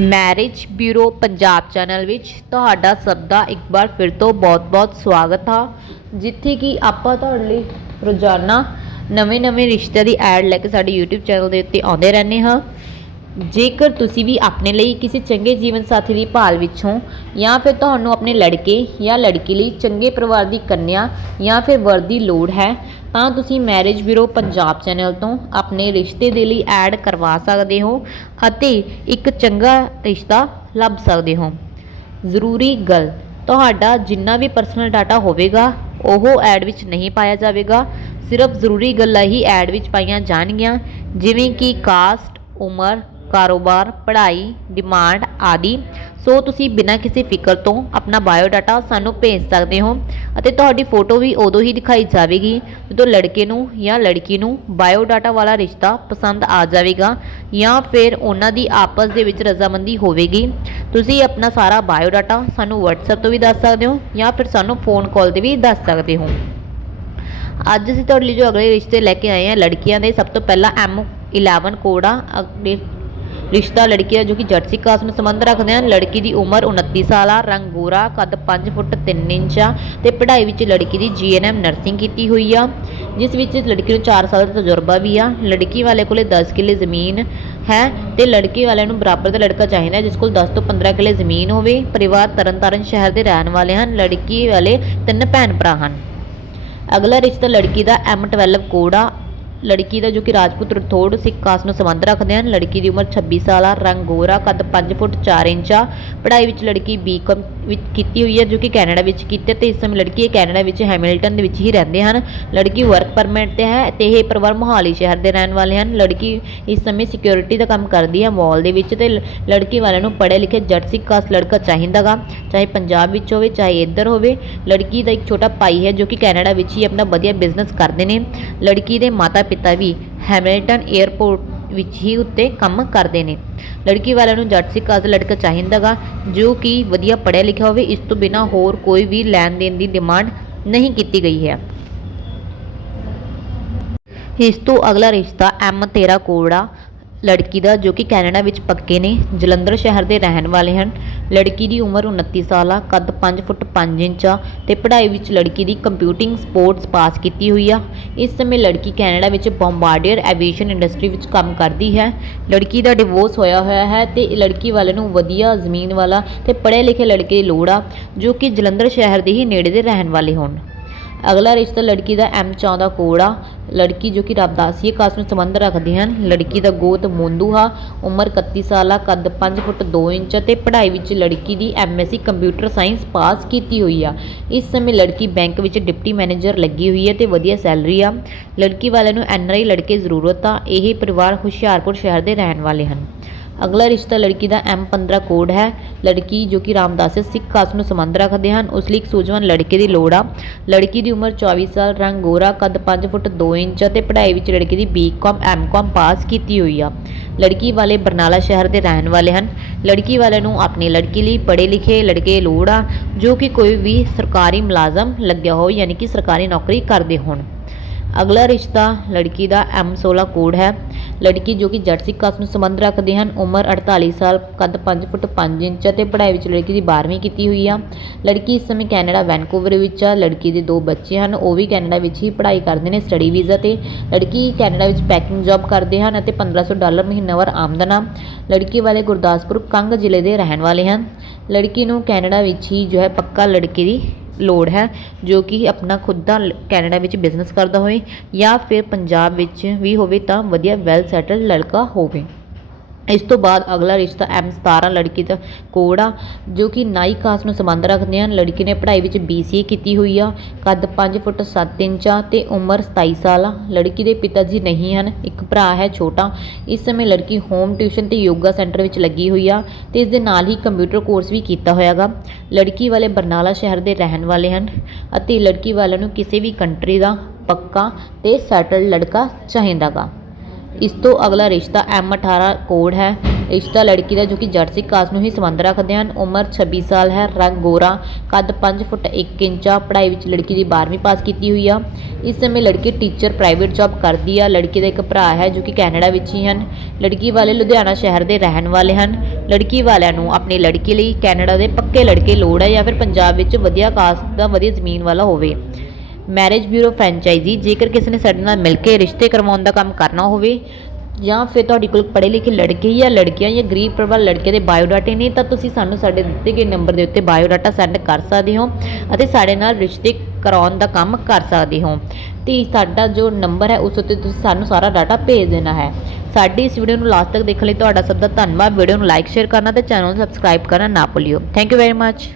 Marriage bureau Punjab channel ਵਿੱਚ ਤੁਹਾਡਾ ਸਭ ਦਾ ਇੱਕ ਵਾਰ ਫਿਰ ਤੋਂ ਬਹੁਤ-ਬਹੁਤ ਸਵਾਗਤ ਆ। ਜਿੱਥੇ ਕਿ ਆਪਾਂ ਤੁਹਾਡੇ ਲਈ ਰੋਜ਼ਾਨਾ ਨਵੇਂ-ਨਵੇਂ ਰਿਸ਼ਤੇ ਦੀ ਐਡ ਲੈ ਕੇ ਸਾਡੇ YouTube ਚੈਨਲ ਦੇ ਉੱਤੇ ਆਉਂਦੇ ਰਹਿੰਦੇ ਹਾਂ। ਜੇਕਰ ਤੁਸੀਂ ਵੀ ਆਪਣੇ ਲਈ ਕਿਸੇ ਚੰਗੇ ਜੀਵਨ ਸਾਥੀ ਦੀ ਭਾਲ ਵਿੱਚ ਹੋ, ਜਾਂ ਫਿਰ ਤੁਹਾਨੂੰ ਆਪਣੇ ਲੜਕੇ ਜਾਂ ਲੜਕੀ ਲਈ ਚੰਗੇ ਪਰਿਵਾਰ ਦੀ ਕੰਨਿਆ ਜਾਂ ਫਿਰ ਵਰ ਦੀ ਲੋੜ ਹੈ, ਤਾਂ ਤੁਸੀਂ ਮੈਰਿਜ ਬਿਊਰੋ ਪੰਜਾਬ ਚੈਨਲ ਤੋਂ ਆਪਣੇ ਰਿਸ਼ਤੇ ਦੇ ਲਈ ਐਡ ਕਰਵਾ ਸਕਦੇ ਹੋ ਅਤੇ ਇੱਕ ਚੰਗਾ ਰਿਸ਼ਤਾ ਲੱਭ ਸਕਦੇ ਹੋ। ਜ਼ਰੂਰੀ ਗੱਲ, ਤੁਹਾਡਾ ਜਿੰਨਾ ਵੀ ਪਰਸਨਲ ਡਾਟਾ ਹੋਵੇਗਾ, ਉਹ ਐਡ ਵਿੱਚ ਨਹੀਂ ਪਾਇਆ ਜਾਵੇਗਾ। ਸਿਰਫ ਜ਼ਰੂਰੀ ਗੱਲਾਂ ਹੀ ਐਡ ਵਿੱਚ ਪਾਈਆਂ ਜਾਣਗੀਆਂ, ਜਿਵੇਂ ਕਿ ਕਾਸਟ ਉਮਰ ਕਾਰੋਬਾਰ, ਪੜ੍ਹਾਈ ਡਿਮਾਂਡ ਆਦਿ। ਸੋ ਤੁਸੀਂ ਬਿਨਾਂ ਕਿਸੇ ਫਿਕਰ ਤੋਂ ਆਪਣਾ ਬਾਇਓਡਾਟਾ ਸਾਨੂੰ ਭੇਜ ਸਕਦੇ ਹੋ ਅਤੇ ਤੁਹਾਡੀ ਫੋਟੋ ਵੀ ਉਦੋਂ ਹੀ ਦਿਖਾਈ ਜਾਵੇਗੀ ਜਦੋਂ ਲੜਕੇ ਨੂੰ ਜਾਂ ਲੜਕੀ ਨੂੰ ਬਾਇਓਡਾਟਾ ਵਾਲਾ ਰਿਸ਼ਤਾ ਪਸੰਦ ਆ ਜਾਵੇਗਾ ਜਾਂ ਫਿਰ ਉਹਨਾਂ ਦੀ ਆਪਸ ਦੇ ਵਿੱਚ ਰਜ਼ਾਮੰਦੀ ਹੋਵੇਗੀ। ਤੁਸੀਂ ਆਪਣਾ ਸਾਰਾ ਬਾਇਓਡਾਟਾ ਸਾਨੂੰ WhatsApp ਤੋਂ ਵੀ ਦੱਸ ਸਕਦੇ ਹੋ ਜਾਂ ਫਿਰ ਸਾਨੂੰ ਫੋਨ ਕਾਲ ਤੇ ਵੀ ਦੱਸ ਸਕਦੇ ਹੋ। ਅੱਜ ਅਸੀਂ ਤੁਹਾਡੇ ਲਈ ਜੋ ਅਗਲੇ ਰਿਸ਼ਤੇ ਲੈ ਕੇ ਆਏ ਹਾਂ ਲੜਕੀਆਂ ਦੇ ਸਭ ਤੋਂ ਪਹਿਲਾਂ M11 ਕੋਡ ਆ ਅਗਲੇ ਰਿਸ਼ਤਾ ਲੜਕੀ ਦਾ ਜੋ ਕਿ ਜਰਸੀ ਕਾਸਟ ਨੂੰ ਸੰਬੰਧ ਰੱਖਦੇ ਹਨ। ਲੜਕੀ ਦੀ ਉਮਰ 29 ਸਾਲ ਆ, ਰੰਗ ਗੋਰਾ, ਕੱਦ 5 ਫੁੱਟ 3 ਇੰਚ ਆ ਤੇ ਪੜ੍ਹਾਈ ਵਿੱਚ ਲੜਕੀ ਦੀ ਜੀਐਨਐਮ ਨਰਸਿੰਗ ਕੀਤੀ ਹੋਈ ਆ, ਜਿਸ ਵਿੱਚ ਲੜਕੀ ਨੂੰ 4 ਸਾਲ ਦਾ ਤਜਰਬਾ ਵੀ ਆ। ਲੜਕੀ ਵਾਲੇ ਕੋਲੇ 10 ਕਿੱਲੇ ਜ਼ਮੀਨ ਹੈ ਤੇ ਲੜਕੇ ਵਾਲਿਆਂ ਨੂੰ ਬਰਾਬਰ ਦਾ ਲੜਕਾ ਚਾਹੀਦਾ, ਜਿਸ ਕੋਲ 10 ਤੋਂ 15 ਕਿੱਲੇ ਜ਼ਮੀਨ ਹੋਵੇ। ਪਰਿਵਾਰ ਤਰਨਤਾਰਨ ਸ਼ਹਿਰ ਦੇ ਰਹਿਣ ਵਾਲੇ ਹਨ। ਲੜਕੀ ਵਾਲੇ ਤਿੰਨ ਭੈਣ ਭਰਾ ਹਨ। ਅਗਲਾ ਰਿਸ਼ਤਾ ਲੜਕੀ ਦਾ M12 ਕੋਡ ਆ। ਲੜਕੀ ਦਾ ਜੋ ਕਿ ਰਾਜਪੂਤ ਰਥੋੜ ਸਿੱਖ ਕਾਸਟ ਨੂੰ ਸੰਬੰਧ ਰੱਖਦੇ ਹਨ, ਲੜਕੀ ਦੀ ਉਮਰ 26 ਸਾਲ ਆ, ਰੰਗ ਗੋਰਾ, ਕੱਦ 5 ਫੁੱਟ 4 ਇੰਚ ਆ। ਪੜ੍ਹਾਈ ਵਿੱਚ ਲੜਕੀ ਬੀਕਾਮ ਵਿੱਚ ਕੀਤੀ ਹੋਈ ਹੈ, ਜੋ ਕਿ ਕੈਨੇਡਾ ਵਿੱਚ ਕੀਤੀ ਹੈ ਤੇ ਇਸ ਸਮੇਂ ਲੜਕੀ ਕੈਨੇਡਾ ਵਿੱਚ ਹੈਮਿਲਟਨ ਦੇ ਵਿੱਚ ਹੀ ਰਹਿੰਦੇ ਹਨ। ਲੜਕੀ ਵਰਕ ਪਰਮਿਟ ਤੇ ਹੈ ਤੇ ਇਹ ਪਰਿਵਾਰ ਮੋਹਾਲੀ ਸ਼ਹਿਰ ਦੇ ਰਹਿਣ ਵਾਲੇ ਹਨ। ਲੜਕੀ ਇਸ ਸਮੇਂ ਸਿਕਿਉਰਿਟੀ ਦਾ ਕੰਮ ਕਰਦੀ ਹੈ ਮਾਲ ਦੇ ਵਿੱਚ ਤੇ ਲੜਕੀ ਵਾਲਿਆਂ ਨੂੰ ਪੜ੍ਹੇ ਲਿਖੇ ਜੱਟ ਸਿੱਖ ਕਾਸਟ ਲੜਕਾ ਚਾਹੀਦਾਗਾ ਚਾਹੇ ਪੰਜਾਬ ਵਿੱਚ ਹੋਵੇ, ਚਾਹੇ ਇੱਧਰ ਹੋਵੇ। ਲੜਕੀ ਦਾ ਇੱਕ ਛੋਟਾ ਭਾਈ ਹੈ, ਜੋ ਕਿ ਕੈਨੇਡਾ ਵਿੱਚ ਹੀ ਆਪਣਾ ਵਧੀਆ ਬਿਜ਼ਨਸ ਕਰਦੇ ਨੇ। ਲੜਕੀ ਦੇ ਮਾਤਾ ਪਿਤਾ ਵੀ ਹੈਮਿਲਟਨ 에ਅਰਪੋਰਟ ਵਿੱਚ ਹੀ ਉੱਤੇ ਕੰਮ ਕਰਦੇ ਨੇ। ਲੜਕੀ ਵਾਲਿਆਂ ਨੂੰ ਜੱਟ ਸਿੱਖ ਕਾਸਟ ਦਾ ਲੜਕਾ ਚਾਹੀਦਾਗਾ, ਜੋ ਕਿ ਵਧੀਆ ਪੜ੍ਹਿਆ ਲਿਖਿਆ ਹੋਵੇ, ਇਸ ਤੋਂ ਬਿਨਾ ਹੋਰ ਕੋਈ ਵੀ ਲੈਣ ਦੇਣ ਦੀ ਡਿਮਾਂਡ ਨਹੀਂ ਕੀਤੀ ਗਈ ਹੈ। ਇਸ ਤੋਂ ਅਗਲਾ ਰਿਸ਼ਤਾ ਐਮ ਤੇਰਾ ਕੋੜਾ ਲੜਕੀ ਦਾ ਜੋ ਕਿ ਕੈਨੇਡਾ ਵਿੱਚ ਪੱਕੇ ਨੇ, ਜਲੰਧਰ ਸ਼ਹਿਰ ਦੇ ਰਹਿਣ ਵਾਲੇ ਹਨ। ਲੜਕੀ ਦੀ ਉਮਰ 29 ਸਾਲ ਆ, ਕੱਦ 5 ਫੁੱਟ 5 ਇੰਚ ਆ ਤੇ ਪੜ੍ਹਾਈ ਵਿੱਚ ਲੜਕੀ ਦੀ ਕੰਪਿਊਟਿੰਗ ਸਪੋਰਟਸ ਪਾਸ ਕੀਤੀ ਹੋਈ ਆ। ਇਸ ਸਮੇਂ ਲੜਕੀ ਕੈਨੇਡਾ ਵਿੱਚ ਬੰਬਾਰਡੀਅਰ ਐਵੀਏਸ਼ਨ ਇੰਡਸਟਰੀ ਵਿੱਚ ਕੰਮ ਕਰਦੀ ਹੈ। ਲੜਕੀ ਦਾ ਡਿਵੋਰਸ ਹੋਇਆ ਹੋਇਆ ਹੈ ਤੇ ਲੜਕੀ ਵਾਲੇ ਨੂੰ ਵਧੀਆ ਜ਼ਮੀਨ ਵਾਲਾ ਤੇ ਪੜ੍ਹੇ ਲਿਖੇ ਲੜਕੇ ਦੀ ਲੋੜ ਆ, ਜੋ ਕਿ ਜਲੰਧਰ ਸ਼ਹਿਰ ਦੇ ਹੀ ਨੇੜੇ ਦੇ ਰਹਿਣ ਵਾਲੇ ਹੋਣ। ਅਗਲਾ ਰਿਸ਼ਤਾ ਲੜਕੀ ਦਾ M14 ਕੋਡ ਆ। ਲੜਕੀ ਜੋ ਕਿ ਰਾਮਦਾਸੀਏ ਕਾਸ ਨੂੰ ਸੰਬੰਧ ਰੱਖਦੇ ਹਨ। ਲੜਕੀ ਦਾ ਗੋਤ ਮੋਂਦੂ ਆ। ਉਮਰ 31 ਸਾਲ ਆ, ਕੱਦ 5 ਫੁੱਟ 2 ਇੰਚ ਤੇ ਪੜ੍ਹਾਈ ਵਿੱਚ ਲੜਕੀ ਦੀ ਐਮਐਸਸੀ ਕੰਪਿਊਟਰ ਸਾਇੰਸ ਪਾਸ ਕੀਤੀ ਹੋਈ ਆ। ਇਸ ਸਮੇਂ ਲੜਕੀ ਬੈਂਕ ਵਿੱਚ ਡਿਪਟੀ ਮੈਨੇਜਰ ਲੱਗੀ ਹੋਈ ਹੈ ਤੇ ਵਧੀਆ ਸੈਲਰੀ ਆ। ਲੜਕੀ ਵਾਲਿਆਂ ਨੂੰ ਐਨਆਰਆਈ ਲੜਕੇ ਜ਼ਰੂਰਤ ਆ। ਇਹ ਪਰਿਵਾਰ ਹੁਸ਼ਿਆਰਪੁਰ ਸ਼ਹਿਰ ਦੇ ਰਹਿਣ ਵਾਲੇ ਹਨ। ਅਗਲਾ ਰਿਸ਼ਤਾ ਲੜਕੀ ਦਾ M15 ਕੋਡ ਹੈ। ਲੜਕੀ ਜੋ ਕਿ ਰਾਮਦਾਸ ਸਿੱਖ ਕਾਸਟ ਨੂੰ ਸੰਬੰਧ ਰੱਖਦੇ ਹਨ, ਉਸ ਲਈ ਇੱਕ ਸੂਝਵਾਨ ਲੜਕੇ ਦੀ ਲੋੜ ਆ। ਲੜਕੀ ਦੀ ਉਮਰ 24 ਸਾਲ, ਰੰਗ ਗੋਰਾ, ਕੱਦ 5 ਫੁੱਟ 2 ਇੰਚ ਅਤੇ ਪੜ੍ਹਾਈ ਵਿੱਚ ਲੜਕੀ ਦੀ B.Com M.Com ਪਾਸ ਕੀਤੀ ਹੋਈ ਆ। ਲੜਕੀ ਵਾਲੇ ਬਰਨਾਲਾ ਸ਼ਹਿਰ ਦੇ ਰਹਿਣ ਵਾਲੇ ਹਨ। ਲੜਕੀ ਵਾਲਿਆਂ ਨੂੰ ਆਪਣੀ ਲੜਕੀ ਲਈ ਪੜ੍ਹੇ ਲਿਖੇ ਲੜਕੇ ਲੋੜ ਆ, ਜੋ ਕਿ ਕੋਈ ਵੀ ਸਰਕਾਰੀ ਮੁਲਾਜ਼ਮ ਲੱਗਿਆ ਹੋਵੇ, ਯਾਨੀ ਕਿ ਸਰਕਾਰੀ ਨੌਕਰੀ ਕਰਦੇ ਹੋਣ। ਅਗਲਾ ਰਿਸ਼ਤਾ ਲੜਕੀ ਦਾ M16 ਕੋਡ ਹੈ। ਲੜਕੀ ਜੋ ਕਿ ਜੱਟ ਸਿੱਖ ਕਾਸਟ ਨੂੰ ਸੰਬੰਧ ਰੱਖਦੇ ਹਨ। ਉਮਰ 48 ਸਾਲ ਕੱਦ 5 ਫੁੱਟ 5 ਇੰਚ ਅਤੇ ਪੜ੍ਹਾਈ ਵਿੱਚ ਲੜਕੀ ਦੀ 12ਵੀਂ ਕੀਤੀ ਹੋਈ ਆ। ਲੜਕੀ ਇਸ ਸਮੇਂ ਕੈਨੇਡਾ, ਵੈਨਕੂਵਰ ਵਿੱਚ ਆ। ਲੜਕੀ ਦੇ ਦੋ ਬੱਚੇ ਹਨ, ਉਹ ਵੀ ਕੈਨੇਡਾ ਵਿੱਚ ਹੀ ਪੜ੍ਹਾਈ ਕਰਦੇ ਨੇ, ਸਟੱਡੀ ਵੀਜ਼ਾ ਤੇ। ਲੜਕੀ ਕੈਨੇਡਾ ਵਿੱਚ ਪੈਕਿੰਗ ਜੌਬ ਕਰਦੇ ਹਨ ਅਤੇ 1500 ਡਾਲਰ ਮਹੀਨਾਵਾਰ ਆਮਦਨ ਆ। ਲੜਕੀ ਵਾਲੇ ਗੁਰਦਾਸਪੁਰ, ਕੰਗ ਜ਼ਿਲ੍ਹੇ ਦੇ ਰਹਿਣ ਵਾਲੇ ਹਨ। ਲੜਕੀ ਨੂੰ ਕੈਨੇਡਾ ਵਿੱਚ ਹੀ ਜੋ ਹੈ ਪੱਕਾ ਲੜਕੀ ਦੀ ਲੋੜ ਹੈ ਜੋ ਕਿ ਆਪਣਾ ਖੁਦ ਦਾ ਕੈਨੇਡਾ ਵਿੱਚ ਬਿਜ਼ਨਸ ਕਰਦਾ ਹੋਵੇ ਜਾਂ ਫਿਰ ਪੰਜਾਬ ਵਿੱਚ ਵੀ ਹੋਵੇ ਤਾਂ ਵਧੀਆ ਵੈਲ ਸੈਟਲਡ ਲੜਕਾ ਹੋਵੇ। ਇਸ ਤੋਂ ਬਾਅਦ ਅਗਲਾ ਰਿਸ਼ਤਾ M17 ਲੜਕੀ ਦਾ ਕੋਡ ਆ ਜੋ ਕਿ ਨਾਈ ਕਾਸਟ ਨੂੰ ਸੰਬੰਧ ਰੱਖਦੇ ਹਨ। ਲੜਕੀ ਨੇ ਪੜ੍ਹਾਈ ਵਿੱਚ BCA ਕੀਤੀ ਹੋਈ ਆ। ਕੱਦ 5 ਫੁੱਟ 7 ਇੰਚ ਆ ਤੇ ਉਮਰ 27 ਸਾਲ ਆ। ਲੜਕੀ ਦੇ ਪਿਤਾ ਜੀ ਨਹੀਂ ਹਨ, ਇੱਕ ਭਰਾ ਹੈ ਛੋਟਾ। ਇਸ ਸਮੇਂ ਲੜਕੀ ਹੋਮ ਟਿਊਸ਼ਨ ਤੇ ਯੋਗਾ ਸੈਂਟਰ ਵਿੱਚ ਲੱਗੀ ਹੋਈ ਆ ਤੇ ਇਸ ਦੇ ਨਾਲ ਹੀ ਕੰਪਿਊਟਰ ਕੋਰਸ ਵੀ ਕੀਤਾ ਹੋਇਆਗਾ ਲੜਕੀ ਵਾਲੇ ਬਰਨਾਲਾ ਸ਼ਹਿਰ ਦੇ ਰਹਿਣ ਵਾਲੇ ਹਨ ਅਤੇ ਲੜਕੀ ਵਾਲਿਆਂ ਨੂੰ ਕਿਸੇ ਵੀ ਕੰਟਰੀ ਦਾ ਪੱਕਾ ਤੇ ਸੈਟਲ ਲੜਕਾ ਚਾਹੀਦਾਗਾ ਇਸ ਤੋਂ ਅਗਲਾ ਰਿਸ਼ਤਾ M18 ਕੋਡ ਹੈ। ਰਿਸ਼ਤਾ ਲੜਕੀ ਦਾ ਜੋ ਕਿ ਜਰਸੀ ਕਾਸਟ ਨੂੰ ਹੀ ਸੰਬੰਧ ਰੱਖਦੇ ਹਨ। ਉਮਰ 26 ਸਾਲ ਹੈ, ਰੰਗ ਗੋਰਾ, ਕੱਦ 5 ਫੁੱਟ 1 ਇੰਚ ਆ। ਪੜ੍ਹਾਈ ਵਿੱਚ ਲੜਕੀ ਦੀ 12ਵੀਂ ਪਾਸ ਕੀਤੀ ਹੋਈ ਆ। ਇਸ ਸਮੇਂ ਲੜਕੀ ਟੀਚਰ ਪ੍ਰਾਈਵੇਟ ਜੌਬ ਕਰਦੀ ਆ। ਲੜਕੀ ਦਾ ਇੱਕ ਭਰਾ ਹੈ ਜੋ ਕਿ ਕੈਨੇਡਾ ਵਿੱਚ ਹੀ ਹਨ। ਲੜਕੀ ਵਾਲੇ ਲੁਧਿਆਣਾ ਸ਼ਹਿਰ ਦੇ ਰਹਿਣ ਵਾਲੇ ਹਨ। ਲੜਕੀ ਵਾਲਿਆਂ ਨੂੰ ਆਪਣੀ ਲੜਕੀ ਲਈ ਕੈਨੇਡਾ ਦੇ ਪੱਕੇ ਲੜਕੇ ਲੋੜ ਹੈ ਜਾਂ ਫਿਰ ਪੰਜਾਬ ਵਿੱਚ ਵਧੀਆ ਕਾਸਟ ਦਾ ਵਧੀਆ ਜ਼ਮੀਨ ਵਾਲਾ ਹੋਵੇ। Marriage bureau franchise. ਜੇਕਰ ਕਿਸੇ ਨੇ ਸਾਡੇ ਨਾਲ ਮਿਲ ਕੇ ਰਿਸ਼ਤੇ ਕਰਵਾਉਣ ਦਾ ਕੰਮ ਕਰਨਾ ਹੋਵੇ, ਜਾਂ ਫਿਰ ਤੁਹਾਡੇ ਕੋਲ ਪੜ੍ਹੇ ਲਿਖੇ ਲੜਕੇ ਜਾਂ ਲੜਕੀਆਂ ਜਾਂ ਗਰੀਬ ਪਰਿਵਾਰ ਲੜਕੇ ਦੇ ਬਾਇਓਡਾਟੇ ਨੇ, ਤਾਂ ਤੁਸੀਂ ਸਾਨੂੰ ਸਾਡੇ ਦਿੱਤੇ ਗਏ ਨੰਬਰ ਦੇ ਉੱਤੇ ਬਾਇਓਡਾਟਾ ਸੈਂਡ ਕਰ ਸਕਦੇ ਹੋ ਅਤੇ ਸਾਡੇ ਨਾਲ ਰਿਸ਼ਤੇ ਕਰਾਉਣ ਦਾ ਕੰਮ ਕਰ ਸਕਦੇ ਹੋ। ਤੇ ਸਾਡਾ ਜੋ ਨੰਬਰ ਹੈ, ਉਸ ਉੱਤੇ ਤੁਸੀਂ ਸਾਨੂੰ ਸਾਰਾ ਡਾਟਾ ਭੇਜ ਦੇਣਾ ਹੈ। ਸਾਡੀ ਇਸ ਵੀਡੀਓ ਨੂੰ ਲਾਸਟ ਤੱਕ ਦੇਖਣ ਲਈ, ਤੁਹਾਡਾ ਸਭ ਦਾ ਧੰਨਵਾਦ। ਵੀਡੀਓ ਨੂੰ ਲਾਈਕ ਸ਼ੇਅਰ ਕਰਨਾ ਤੇ ਚੈਨਲ ਨੂੰ ਸਬਸਕ੍ਰਾਈਬ ਕਰਨਾ ਨਾ ਭੁੱਲਿਓ। Thank you very much